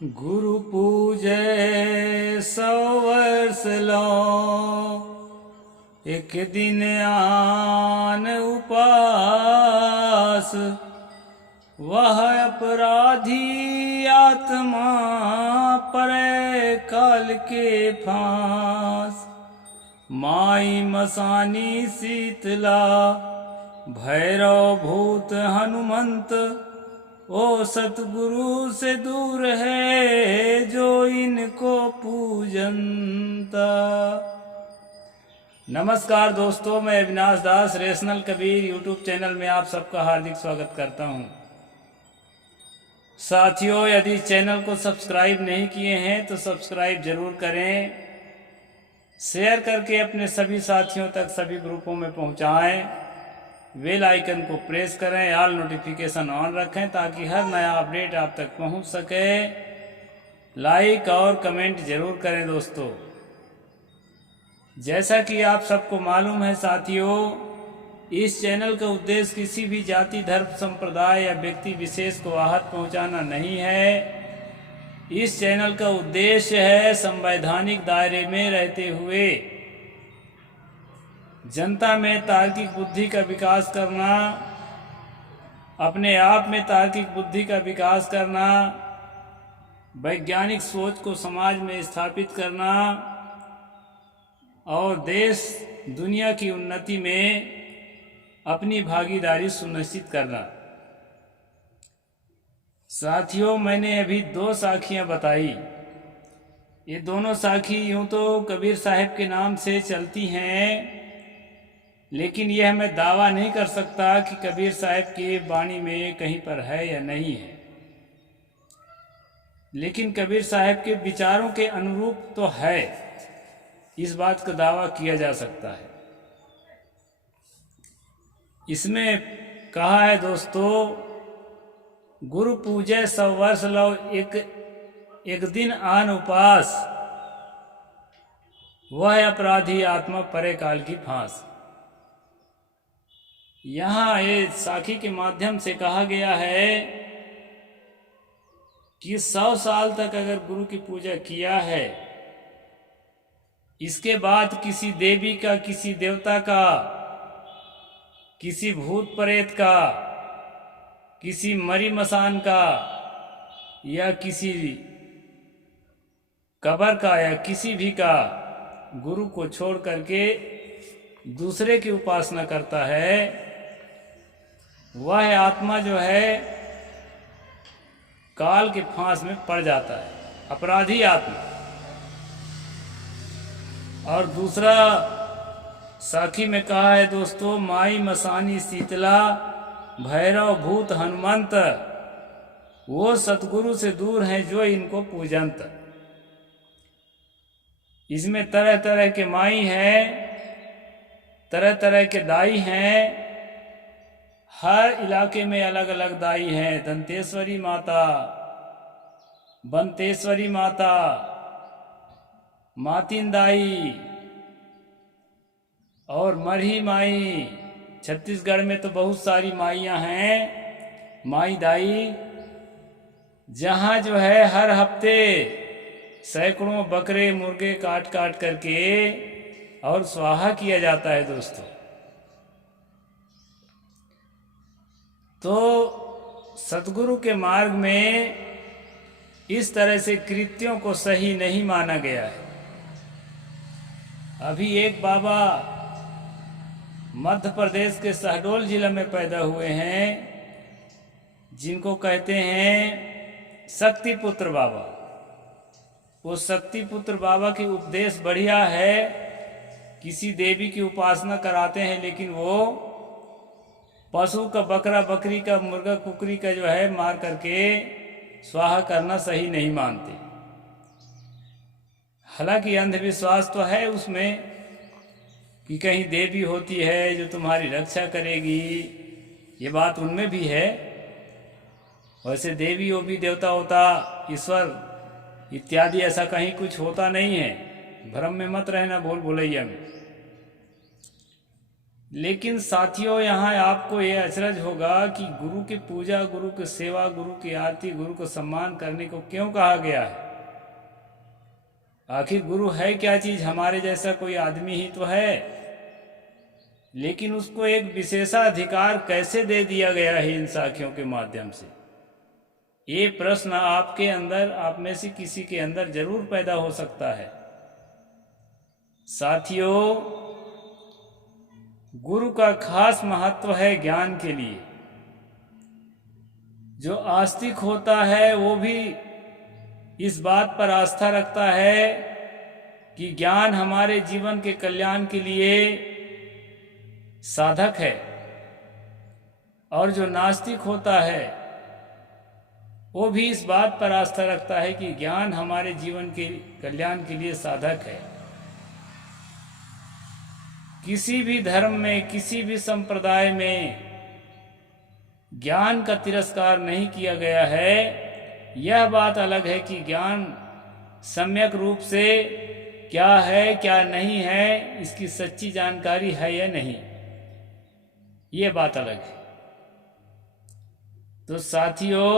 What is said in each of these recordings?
गुरु पूजे 100 वर्ष लो, एक दिन आन उपास। वह अपराधी आत्मा परे काल के फांस। माई मसानी शीतला, भैरव भूत हनुमंत। ओ सतगुरु से दूर है जो इनको पूजनता। नमस्कार दोस्तों, मैं अविनाश दास रेशनल कबीर यूट्यूब चैनल में आप सबका हार्दिक स्वागत करता हूं। साथियों, यदि चैनल को सब्सक्राइब नहीं किए हैं तो सब्सक्राइब जरूर करें। शेयर करके अपने सभी साथियों तक सभी ग्रुपों में पहुंचाएं। बेल आइकन को प्रेस करें, ऑल नोटिफिकेशन ऑन रखें ताकि हर नया अपडेट आप तक पहुंच सके। लाइक और कमेंट जरूर करें दोस्तों। जैसा कि आप सबको मालूम है साथियों, इस चैनल का उद्देश्य किसी भी जाति, धर्म, संप्रदाय या व्यक्ति विशेष को आहत पहुंचाना नहीं है। इस चैनल का उद्देश्य है संवैधानिक दायरे में रहते हुए जनता में तार्किक बुद्धि का विकास करना, अपने आप में तार्किक बुद्धि का विकास करना, वैज्ञानिक सोच को समाज में स्थापित करना और देश दुनिया की उन्नति में अपनी भागीदारी सुनिश्चित करना। साथियों, मैंने अभी 2 साखियां बताई। ये दोनों साखी यूं तो कबीर साहब के नाम से चलती हैं, लेकिन यह मैं दावा नहीं कर सकता कि कबीर साहब की वाणी में कहीं पर है या नहीं है। लेकिन कबीर साहब के विचारों के अनुरूप तो है, इस बात का दावा किया जा सकता है। इसमें कहा है दोस्तों, गुरु पूजे 100 वर्ष लो, एक दिन आन उपास। वह अपराधी आत्मा परे काल की फांस। यहाँ ये साखी के माध्यम से कहा गया है कि 100 साल तक अगर गुरु की पूजा किया है, इसके बाद किसी देवी का, किसी देवता का, किसी भूत प्रेत का, किसी मरी मसान का या किसी कब्र का या किसी भी का गुरु को छोड़ करके दूसरे की उपासना करता है, वह आत्मा जो है काल के फांस में पड़ जाता है, अपराधी आत्मा। और दूसरा साखी में कहा है दोस्तों, माई मसानी शीतला, भैरव भूत हनुमंत। वो सतगुरु से दूर हैं जो इनको पूजनत। इसमें तरह तरह के माई हैं, तरह तरह के दाई हैं। हर इलाके में अलग अलग दाई हैं। दंतेश्वरी माता, बंतेश्वरी माता, मातिन दाई और मरही माई। छत्तीसगढ़ में तो बहुत सारी माइयाँ हैं, माई दाई, जहाँ जो है हर हफ्ते सैकड़ों बकरे मुर्गे काट काट करके और स्वाहा किया जाता है दोस्तों। तो सतगुरु के मार्ग में इस तरह से कृत्यों को सही नहीं माना गया है। अभी एक बाबा मध्य प्रदेश के शहडोल जिला में पैदा हुए हैं, जिनको कहते हैं शक्तिपुत्र बाबा। वो शक्तिपुत्र बाबा की उपदेश बढ़िया है। किसी देवी की उपासना कराते हैं, लेकिन वो पशु का, बकरा बकरी का, मुर्गा कुकरी का जो है मार करके स्वाहा करना सही नहीं मानते। हालांकि अंधविश्वास तो है उसमें कि कहीं देवी होती है जो तुम्हारी रक्षा करेगी, ये बात उनमें भी है। वैसे देवी वो भी देवता होता, ईश्वर इत्यादि ऐसा कहीं कुछ होता नहीं है। भ्रम में मत रहना, भूल भुलैया में। लेकिन साथियों, यहाँ आपको ये अचरज होगा कि गुरु की पूजा, गुरु की सेवा, गुरु की आरती, गुरु को सम्मान करने को क्यों कहा गया है? आखिर गुरु है क्या चीज? हमारे जैसा कोई आदमी ही तो है, लेकिन उसको एक विशेषाधिकार कैसे दे दिया गया है इन साखियों के माध्यम से? ये प्रश्न आपके अंदर, आप में से किसी के अंदर जरूर पैदा हो सकता है। साथियों, गुरु का खास महत्व है ज्ञान के लिए। जो आस्तिक होता है वो भी इस बात पर आस्था रखता है कि ज्ञान हमारे जीवन के कल्याण के लिए साधक है, और जो नास्तिक होता है वो भी इस बात पर आस्था रखता है कि ज्ञान हमारे जीवन के कल्याण के लिए साधक है। किसी भी धर्म में, किसी भी संप्रदाय में ज्ञान का तिरस्कार नहीं किया गया है। यह बात अलग है कि ज्ञान सम्यक रूप से क्या है क्या नहीं है, इसकी सच्ची जानकारी है या नहीं, ये बात अलग है। तो साथियों,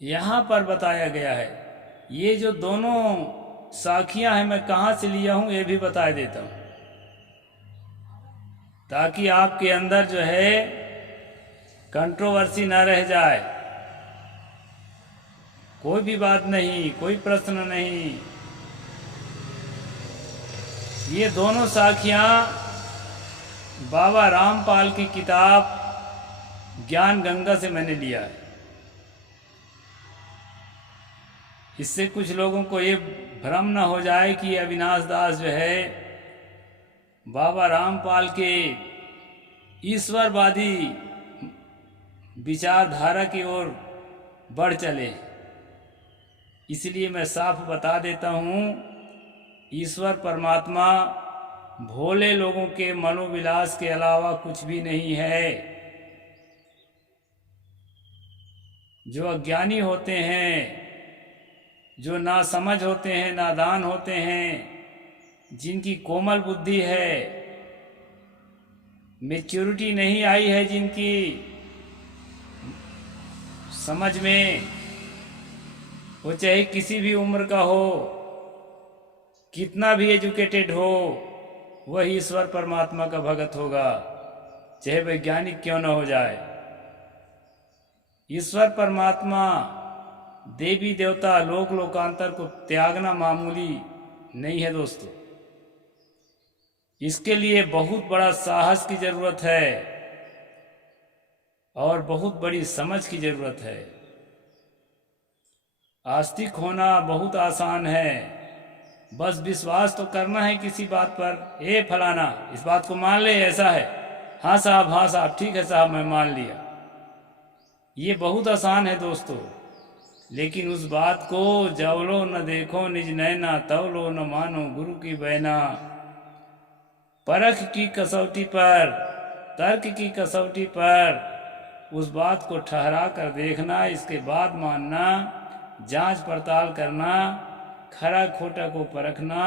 यहाँ पर बताया गया है, ये जो दोनों साखियां हैं मैं कहाँ से लिया हूँ ये भी बता देता हूँ, ताकि आपके अंदर जो है कंट्रोवर्सी ना रह जाए। कोई भी बात नहीं, कोई प्रश्न नहीं। ये दोनों साखियां बाबा रामपाल की किताब ज्ञान गंगा से मैंने लिया है। इससे कुछ लोगों को ये भ्रम न हो जाए कि अविनाश दास जो है बाबा रामपाल के ईश्वरवादी विचारधारा की ओर बढ़ चले। इसलिए मैं साफ बता देता हूँ, ईश्वर परमात्मा भोले लोगों के मनोविलास के अलावा कुछ भी नहीं है। जो अज्ञानी होते हैं, जो नासमझ होते हैं, नादान होते हैं, जिनकी कोमल बुद्धि है, मैच्योरिटी नहीं आई है जिनकी समझ में, वो चाहे किसी भी उम्र का हो, कितना भी एजुकेटेड हो, वह ईश्वर परमात्मा का भगत होगा, चाहे वैज्ञानिक क्यों न हो जाए। ईश्वर परमात्मा, देवी देवता, लोक लोकांतर को त्यागना मामूली नहीं है दोस्तों। इसके लिए बहुत बड़ा साहस की जरूरत है और बहुत बड़ी समझ की जरूरत है। आस्तिक होना बहुत आसान है, बस विश्वास तो करना है किसी बात पर। ए फलाना, इस बात को मान ले, ऐसा है, हाँ साहब, ठीक है साहब, मैं मान लिया। ये बहुत आसान है दोस्तों, लेकिन उस बात को जवलो न देखो निज नैना, तवलो न मानो गुरु की बहना। परख की कसौटी पर, तर्क की कसौटी पर उस बात को ठहरा कर देखना, इसके बाद मानना, जांच पड़ताल करना, खरा खोटा को परखना,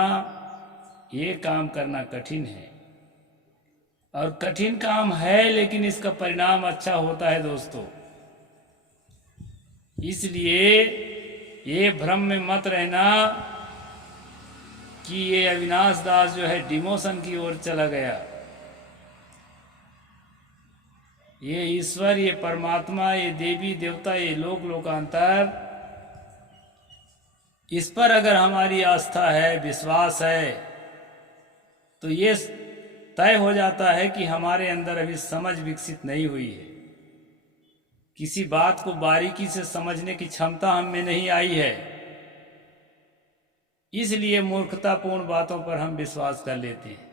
ये काम करना कठिन है। और कठिन काम है, लेकिन इसका परिणाम अच्छा होता है दोस्तों। इसलिए ये भ्रम में मत रहना कि ये अविनाश दास जो है डिमोशन की ओर चला गया। ये ईश्वर, ये परमात्मा, ये देवी देवता, ये लोक लोकांतर, इस पर अगर हमारी आस्था है, विश्वास है, तो ये तय हो जाता है कि हमारे अंदर अभी समझ विकसित नहीं हुई है। किसी बात को बारीकी से समझने की क्षमता हम में नहीं आई है, इसलिए मूर्खतापूर्ण बातों पर हम विश्वास कर लेते हैं।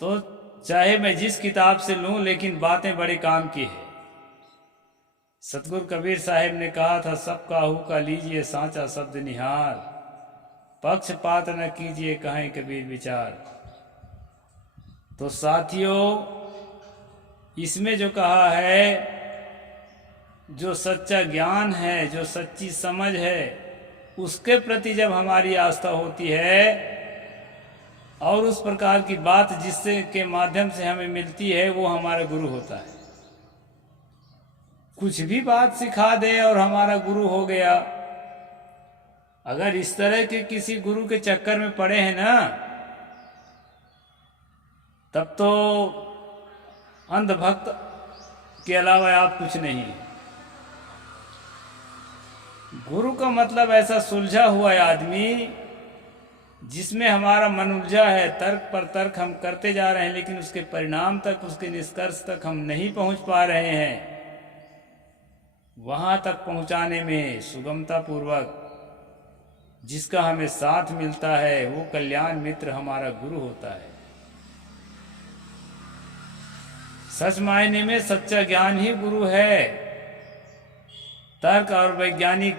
तो चाहे मैं जिस किताब से लूं, लेकिन बातें बड़े काम की है। सतगुरु कबीर साहिब ने कहा था, सब काहू का लीजिए सांचा शब्द निहार, पक्षपात न कीजिए कहें कबीर विचार। तो साथियों, इसमें जो कहा है, जो सच्चा ज्ञान है, जो सच्ची समझ है, उसके प्रति जब हमारी आस्था होती है, और उस प्रकार की बात जिससे के माध्यम से हमें मिलती है वो हमारा गुरु होता है। कुछ भी बात सिखा दे और हमारा गुरु हो गया। अगर इस तरह के किसी गुरु के चक्कर में पड़े हैं ना, तब तो अंधभक्त के अलावा आप कुछ नहीं। गुरु का मतलब ऐसा सुलझा हुआ आदमी जिसमें हमारा मन उलझा है, तर्क पर तर्क हम करते जा रहे हैं लेकिन उसके परिणाम तक, उसके निष्कर्ष तक हम नहीं पहुंच पा रहे हैं। वहां तक पहुंचाने में सुगमता पूर्वक जिसका हमें साथ मिलता है वो कल्याण मित्र हमारा गुरु होता है। सच मायने में सच्चा ज्ञान ही गुरु है। तर्क और वैज्ञानिक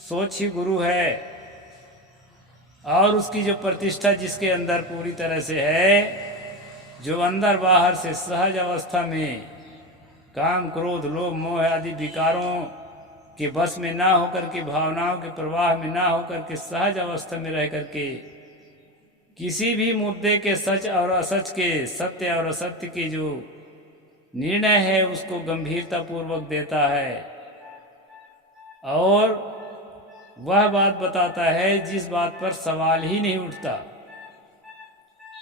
सोच ही गुरु है। और उसकी जो प्रतिष्ठा जिसके अंदर पूरी तरह से है, जो अंदर बाहर से सहज अवस्था में काम क्रोध लोभ मोह आदि विकारों के बस में ना होकर के, भावनाओं के प्रवाह में ना होकर के सहज अवस्था में रह करके किसी भी मुद्दे के सच और असच के, सत्य और असत्य के जो निर्णय है उसको गंभीरता पूर्वक देता है और वह बात बताता है जिस बात पर सवाल ही नहीं उठता।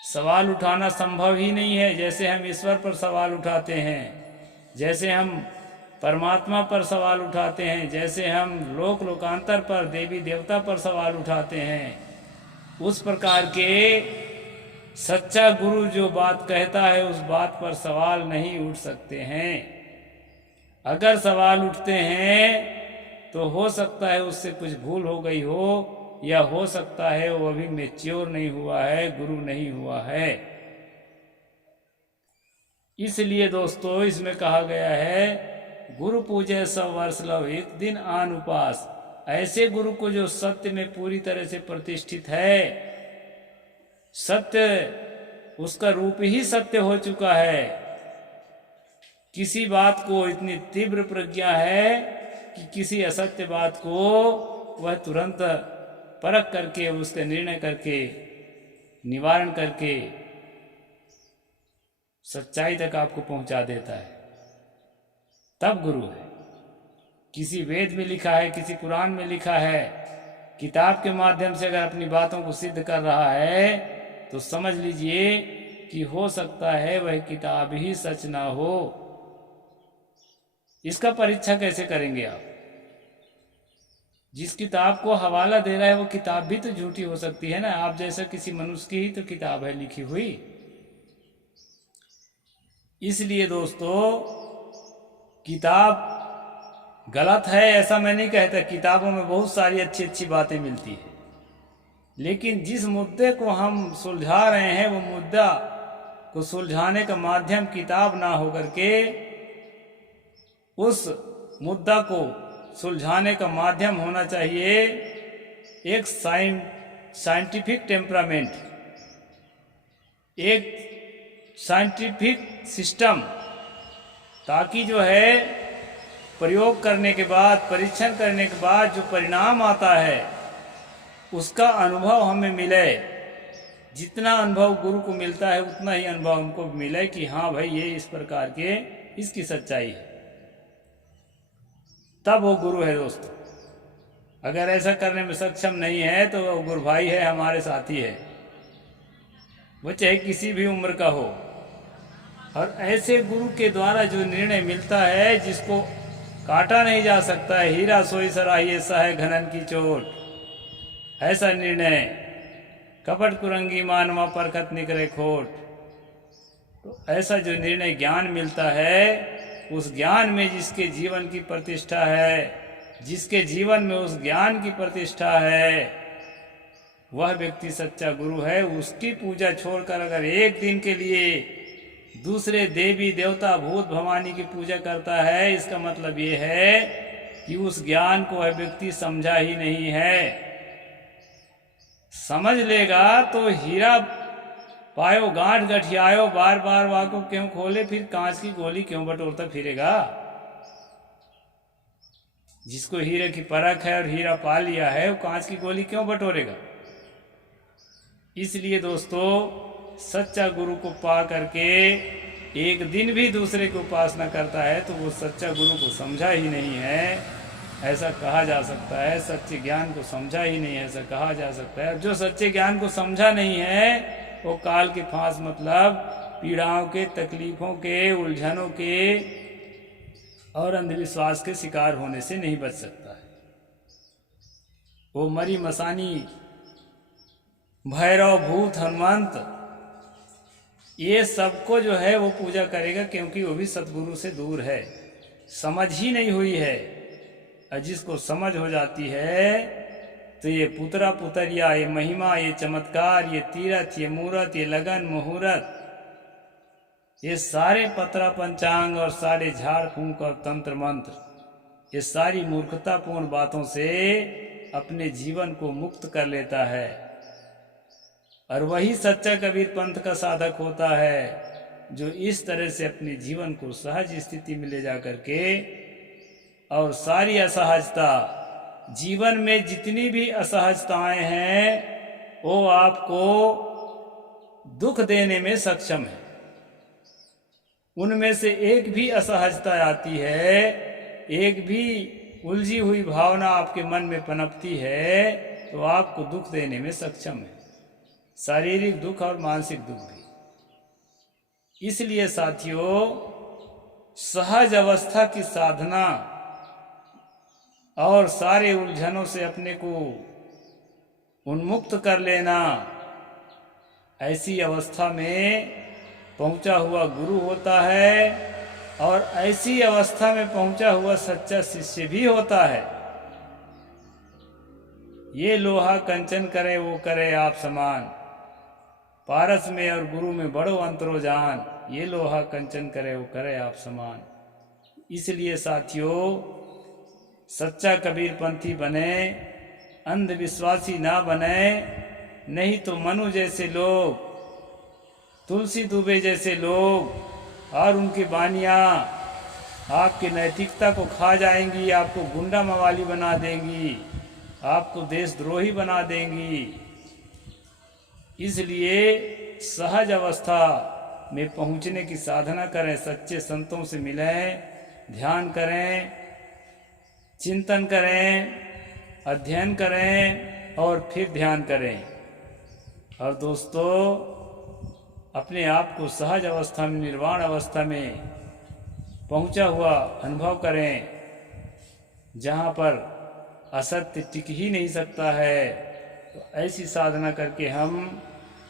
सवाल उठाना संभव ही नहीं है। जैसे हम ईश्वर पर सवाल उठाते हैं, जैसे हम परमात्मा पर सवाल उठाते हैं, जैसे हम लोक लोकांतर पर, देवी देवता पर सवाल उठाते हैं, उस प्रकार के सच्चा गुरु जो बात कहता है उस बात पर सवाल नहीं उठ सकते हैं। अगर सवाल उठते हैं तो हो सकता है उससे कुछ भूल हो गई हो, या हो सकता है वो अभी मैच्योर नहीं हुआ है, गुरु नहीं हुआ है। इसलिए दोस्तों इसमें कहा गया है गुरु पूजे 100 वर्ष लव, एक दिन आन उपास। ऐसे गुरु को जो सत्य में पूरी तरह से प्रतिष्ठित है, सत्य उसका रूप ही सत्य हो चुका है। किसी बात को इतनी तीव्र प्रज्ञा है कि किसी असत्य बात को वह तुरंत परख करके, उसका निर्णय करके, निवारण करके सच्चाई तक आपको पहुंचा देता है, तब गुरु है। किसी वेद में लिखा है, किसी कुरान में लिखा है, किताब के माध्यम से अगर अपनी बातों को सिद्ध कर रहा है तो समझ लीजिए कि हो सकता है वह किताब ही सच ना हो। इसका परीक्षा कैसे करेंगे आप? जिस किताब को हवाला दे रहा है वो किताब भी तो झूठी हो सकती है ना। आप जैसा किसी मनुष्य की ही तो किताब है लिखी हुई। इसलिए दोस्तों किताब गलत है ऐसा मैं नहीं कहता। किताबों में बहुत सारी अच्छी अच्छी बातें मिलती है, लेकिन जिस मुद्दे को हम सुलझा रहे हैं वो मुद्दा को सुलझाने का माध्यम किताब ना होकर के उस मुद्दा को सुलझाने का माध्यम होना चाहिए एक साइंटिफिक टेम्परामेंट, एक साइंटिफिक सिस्टम, ताकि जो है प्रयोग करने के बाद, परीक्षण करने के बाद जो परिणाम आता है उसका अनुभव हमें मिले। जितना अनुभव गुरु को मिलता है उतना ही अनुभव हमको मिले कि हाँ भाई ये इस प्रकार के इसकी सच्चाई है, तब वो गुरु है दोस्तों। अगर ऐसा करने में सक्षम नहीं है तो वो गुरु भाई है, हमारे साथी है, वो चाहे किसी भी उम्र का हो। और ऐसे गुरु के द्वारा जो निर्णय मिलता है जिसको काटा नहीं जा सकता है, हीरा सोई सराहिए सहाय घनन की चोट, ऐसा निर्णय कपट कुरंगी मानवा परखत निकरे खोट। तो ऐसा जो निर्णय ज्ञान मिलता है, उस ज्ञान में जिसके जीवन की प्रतिष्ठा है, जिसके जीवन में उस ज्ञान की प्रतिष्ठा है, वह व्यक्ति सच्चा गुरु है। उसकी पूजा छोड़कर अगर एक दिन के लिए दूसरे देवी देवता भूत भवानी की पूजा करता है, इसका मतलब ये है कि उस ज्ञान को वह व्यक्ति समझा ही नहीं है। समझ लेगा तो हीरा पायो गांठ गठियायो, बार बार वाको क्यों खोले, फिर कांच की गोली क्यों बटोरता फिरेगा। जिसको हीरे की परख है और हीरा पा लिया है वो कांच की गोली क्यों बटोरेगा। इसलिए दोस्तों, सच्चा गुरु को पा करके एक दिन भी दूसरे की उपासना करता है तो वो सच्चा गुरु को समझा ही नहीं है, ऐसा कहा जा सकता है। सच्चे ज्ञान को समझा ही नहीं है, ऐसा कहा जा सकता है। जो सच्चे ज्ञान को समझा नहीं है वो काल के फांस मतलब पीड़ाओं के, तकलीफों के, उलझनों के और अंधविश्वास के शिकार होने से नहीं बच सकता है। वो मरी मसानी, भैरव, भूत, हनुमंत, ये सबको जो है वो पूजा करेगा, क्योंकि वो भी सतगुरु से दूर है, समझ ही नहीं हुई है। और जिसको समझ हो जाती है तो ये पुतरा पुतरिया, ये महिमा, ये चमत्कार, ये तीरथ, ये मूरत, ये लगन मुहूर्त, ये सारे पत्रा पंचांग और सारे झाड़ फूंक और तंत्र मंत्र, ये सारी मूर्खतापूर्ण बातों से अपने जीवन को मुक्त कर लेता है। और वही सच्चा कबीर पंथ का साधक होता है जो इस तरह से अपने जीवन को सहज स्थिति में ले जा करके और सारी असहजता, जीवन में जितनी भी असहजताएं हैं वो आपको दुख देने में सक्षम है। उनमें से एक भी असहजता आती है, एक भी उलझी हुई भावना आपके मन में पनपती है तो आपको दुख देने में सक्षम है, शारीरिक दुख और मानसिक दुख भी। इसलिए साथियों, सहज अवस्था की साधना और सारे उलझनों से अपने को उन्मुक्त कर लेना, ऐसी अवस्था में पहुंचा हुआ गुरु होता है और ऐसी अवस्था में पहुंचा हुआ सच्चा शिष्य भी होता है। ये लोहा कंचन करे वो करे आप समान, पारस में और गुरु में बड़ो अंतरो जान, ये लोहा कंचन करे वो करे आप समान। इसलिए साथियों, सच्चा कबीर पंथी बने, अंधविश्वासी ना बने, नहीं तो मनु जैसे लोग, तुलसी दुबे जैसे लोग और उनकी बानियाँ आपकी नैतिकता को खा जाएंगी, आपको गुंडा मवाली बना देंगी, आपको देशद्रोही बना देंगी। इसलिए सहज अवस्था में पहुंचने की साधना करें, सच्चे संतों से मिलें, ध्यान करें, चिंतन करें, अध्ययन करें और फिर ध्यान करें। और दोस्तों, अपने आप को सहज अवस्था में, निर्वाण अवस्था में पहुंचा हुआ अनुभव करें, जहाँ पर असत्य टिक ही नहीं सकता है। तो ऐसी साधना करके हम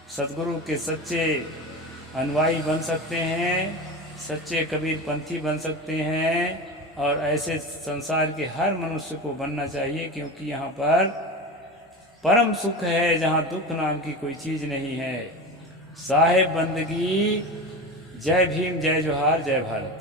सद्गुरु के सच्चे अनुयायी बन सकते हैं, सच्चे कबीर पंथी बन सकते हैं। और ऐसे संसार के हर मनुष्य को बनना चाहिए, क्योंकि यहाँ पर परम सुख है, जहाँ दुख नाम की कोई चीज़ नहीं है। साहेब बंदगी। जय भीम, जय जोहार, जय भारत।